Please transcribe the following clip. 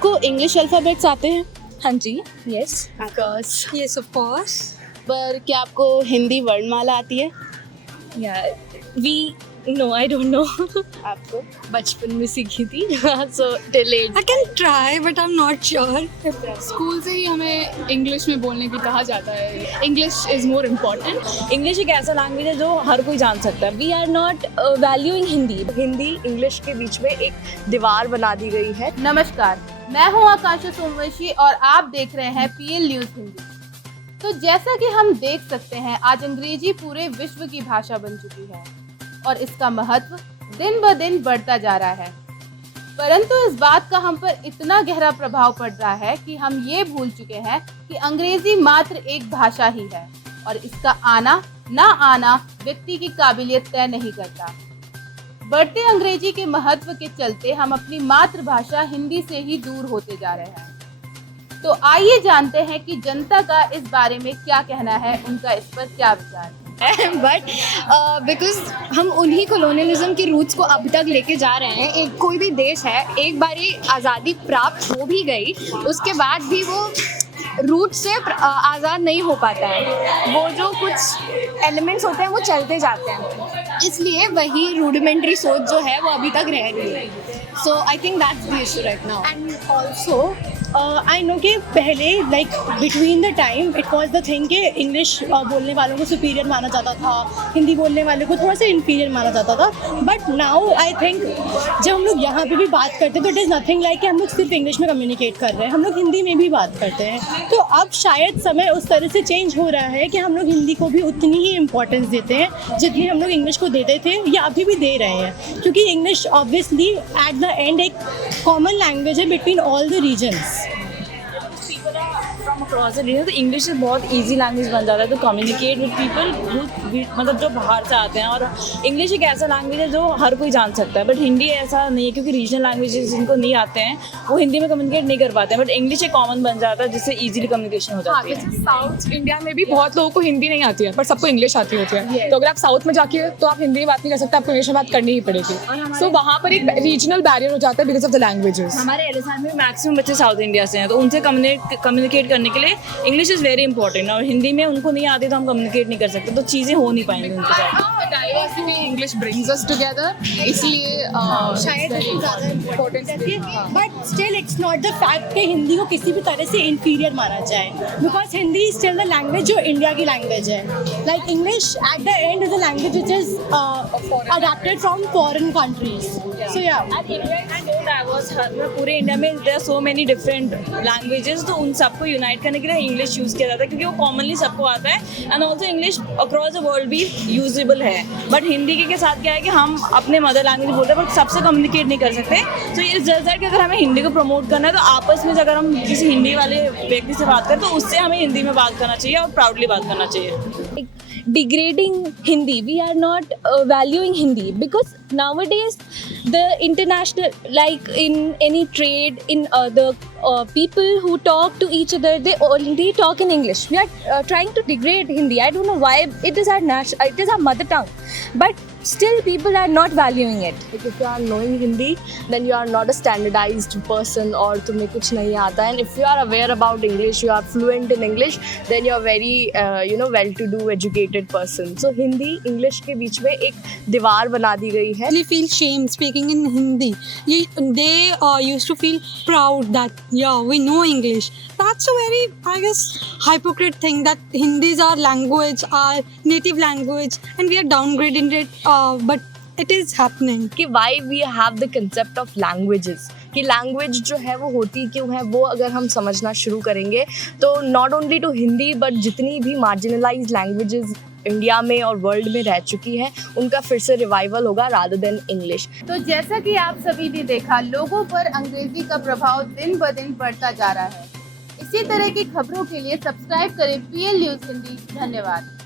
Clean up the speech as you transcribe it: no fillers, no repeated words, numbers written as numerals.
आपको English alphabets आते हैं? हाँ जी, यस Yes, of course. पर क्या आपको हिंदी वर्णमाला आती है? या we know I don't know आपको? बचपन में सीखी थी so till I can try, but I'm not sure. School से ही हमें इंग्लिश में बोलने की कहा जाता है. English is more important. English एक ऐसा लैंग्वेज है जो हर कोई जान सकता है. We are not valuing Hindi. Hindi English के बीच में एक दीवार बना दी गई है. नमस्कार, मैं हूं आकाशा सोमवंशी और आप देख रहे हैं पीएल न्यूज़ हिंदी। तो जैसा कि हम देख सकते हैं, आज अंग्रेजी पूरे विश्व की भाषा बन चुकी है और इसका महत्व दिन ब दिन बढ़ता जा रहा है। परंतु इस बात का हम पर इतना गहरा प्रभाव पड़ रहा है कि हम ये भूल चुके हैं कि अंग्रेजी मात्र एक भाषा ही है और इसका आना ना आना व्यक्ति की काबिलियत तय नहीं करता। बढ़ते अंग्रेजी के महत्व के चलते हम अपनी मातृभाषा हिंदी से ही दूर होते जा रहे हैं। तो आइए जानते हैं कि जनता का इस बारे में क्या कहना है, उनका इस पर क्या विचार है। बट बिकॉज हम उन्हीं कॉलोनियलिज्म के रूट्स को अब तक लेके जा रहे हैं। एक कोई भी देश है, एक बारी आज़ादी प्राप्त हो भी गई, उसके बाद भी वो रूट से आज़ाद नहीं हो पाता है। वो जो कुछ एलिमेंट्स होते हैं वो चलते जाते हैं, इसलिए वही रूडिमेंट्री सोच जो है वो अभी तक रह रही है। So I think that's the issue right now. And also I know कि पहले like between the time it was the thing कि इंग्लिश बोलने वालों को सुपीरियर माना जाता था, हिंदी बोलने वालों को थोड़ा सा इन्फीरियर माना जाता था। बट नाउ आई थिंक जब हम लोग यहाँ पे भी बात करते हैं तो इट इज़ नथिंग लाइक कि हम लोग सिर्फ इंग्लिश में कम्युनिकेट कर रहे हैं, हम लोग हिंदी में भी बात करते हैं। तो अब शायद समय उस तरह से चेंज हो रहा है कि हम लोग हिंदी को भी उतनी ही इम्पोर्टेंस देते हैं जितनी हम लोग इंग्लिश को देते थे या अभी भी दे रहे हैं, क्योंकि English obviously at the end एक कॉमन लैंग्वेज है between all the regions. From across the region तो इंग्लिश से बहुत इजी लैंग्वेज बन जाता है तो कम्युनिकेट विद पीपल मतलब जो बाहर से आते हैं। और इंग्लिश एक ऐसा लैंग्वेज है जो हर कोई जान सकता है, बट हिंदी ऐसा नहीं है क्योंकि रीजनल लैंग्वेजेस जिनको नहीं आते हैं वो हिंदी में कम्युनिकेट नहीं कर पाते हैं, बट इंग्लिश एक कॉमन बन जाता है जिससे ईजिली कम्युनिकेशन हो जाती है। साउथ इंडिया में भी बहुत लोगों को हिंदी नहीं आती है पर सबको इंग्लिश आती होती है। तो अगर आप साउथ में जाके तो आप हिंदी में बात नहीं कर सकते, आपको इंग्लिश में बात करनी ही पड़ेगी। सो वहाँ पर एक रीजनल बैरियर हो जाता है बिकॉज ऑफ द लैंग्वेजेस। हमारे एलएसआर में मैक्सिमम बच्चे साउथ इंडिया से हैं तो उनसे कम्युनिकेट करने के लिए इंग्लिश इज़ वेरी इंपॉर्टेंट, और हिंदी में उनको नहीं आती तो हम कम्युनिकेट नहीं कर सकते, तो चीज़ें हो नहीं पाएंगी उनके साथ। Diversity English brings us together, इसलिए शायद ज़्यादा इम्पोर्टेंट है, but still it's not the fact कि हिंदी को किसी भी तरह से इन्फीरियर माना जाए, because Hindi is still the language जो इंडिया की लैंग्वेज है। Like English at the end is a language which is adapted from foreign countries. So या पूरे इंडिया में there are so many different languages, तो उन सबको यूनाइट करने के लिए इंग्लिश यूज़ किया जाता है क्योंकि वो कॉमनली सबको आता है, and also English across the world भी यूजेबल है। बट हिंदी के साथ क्या है कि हम अपने मदर लैंग्वेज बोलते हैं बट सबसे कम्युनिकेट नहीं कर सकते। तो ये जरूर कि अगर हमें हिंदी को प्रमोट करना है तो आपस में अगर हम किसी हिंदी वाले व्यक्ति से बात करें तो उससे हमें हिंदी में बात करना चाहिए और प्राउडली बात करना चाहिए। Degrading Hindi, we are not valuing Hindi because nowadays the international, like in any trade, in the people who talk to each other, they only talk in English. We are trying to degrade Hindi. I don't know why. It is our mother tongue, but still people are not valuing it. If you are knowing Hindi, then you are not a standardized person और तुम्हें कुछ नहीं आता है। And if you are aware about English, you are fluent in English, then you are very well-to-do educated person. So Hindi English के बीच में एक दीवार बना दी गई है। They feel shame speaking in Hindi. They used to feel proud that we know English. That's a very, I guess, hypocrite thing that Hindi is our language, our native language, and we are downgrading it. But it is happening. कि why we have the concept of languages, कि language जो है वो होती क्यों है, वो अगर हम समझना शुरू करेंगे तो not only to Hindi but जितनी भी मार्जिनलाइज्ड लैंग्वेजेस इंडिया में और वर्ल्ड में रह चुकी हैं उनका फिर से रिवाइवल होगा रादर देन इंग्लिश। तो जैसा कि आप सभी ने देखा, लोगों पर अंग्रेजी का प्रभाव दिन ब दिन बढ़ता जा रहा है। इसी तरह की खबरों के लिए सब्सक्राइब करें पीएल न्यूज़ हिंदी। धन्यवाद।